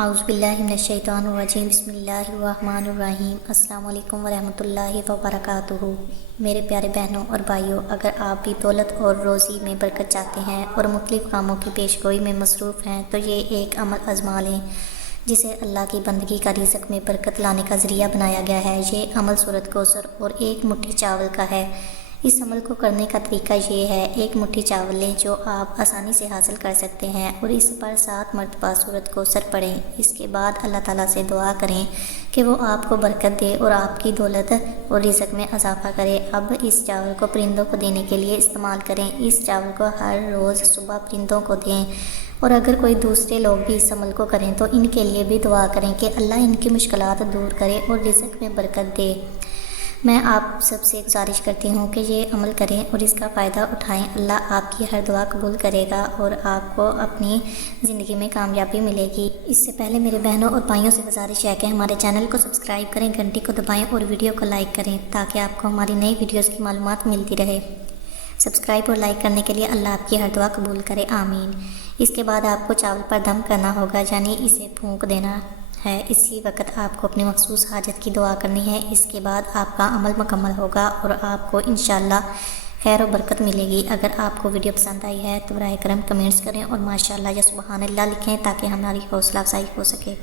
اعوذ باللہ من الشیطان الرجیم بسم اللہ الرحمن الرحیم۔ السلام علیکم ورحمۃ اللہ وبرکاتہ۔ میرے پیارے بہنوں اور بھائیوں، اگر آپ بھی دولت اور روزی میں برکت چاہتے ہیں اور مختلف کاموں کی پیش گوئی میں مصروف ہیں تو یہ ایک عمل آزما لیں جسے اللہ کی بندگی کا رزق میں برکت لانے کا ذریعہ بنایا گیا ہے۔ یہ عمل سورۃ کوثر اور ایک مٹھی چاول کا ہے۔ اس عمل کو کرنے کا طریقہ یہ ہے، ایک مٹھی چاول لیں جو آپ آسانی سے حاصل کر سکتے ہیں اور اس پر 7 مرتبہ سورۃ کوثر پڑھیں۔ اس کے بعد اللہ تعالیٰ سے دعا کریں کہ وہ آپ کو برکت دے اور آپ کی دولت اور رزق میں اضافہ کرے۔ اب اس چاول کو پرندوں کو دینے کے لیے استعمال کریں۔ اس چاول کو ہر روز صبح پرندوں کو دیں، اور اگر کوئی دوسرے لوگ بھی اس عمل کو کریں تو ان کے لیے بھی دعا کریں کہ اللہ ان کی مشکلات دور کرے اور رزق میں برکت دے۔ میں آپ سب سے گزارش کرتی ہوں کہ یہ عمل کریں اور اس کا فائدہ اٹھائیں۔ اللہ آپ کی ہر دعا قبول کرے گا اور آپ کو اپنی زندگی میں کامیابی ملے گی۔ اس سے پہلے میرے بہنوں اور بھائیوں سے گزارش ہے کہ ہمارے چینل کو سبسکرائب کریں، گھنٹی کو دبائیں اور ویڈیو کو لائک کریں تاکہ آپ کو ہماری نئی ویڈیوز کی معلومات ملتی رہے۔ سبسکرائب اور لائک کرنے کے لیے اللہ آپ کی ہر دعا قبول کرے، آمین۔ اس کے بعد آپ کو چاول پر دم کرنا ہوگا، یعنی اسے پھونک دینا ہے۔ اسی وقت آپ کو اپنی مخصوص حاجت کی دعا کرنی ہے۔ اس کے بعد آپ کا عمل مکمل ہوگا اور آپ کو انشاءاللہ خیر و برکت ملے گی۔ اگر آپ کو ویڈیو پسند آئی ہے تو براہ کرم کمنٹس کریں اور ماشاءاللہ یا سبحان اللہ لکھیں تاکہ ہماری حوصلہ افزائی ہو سکے۔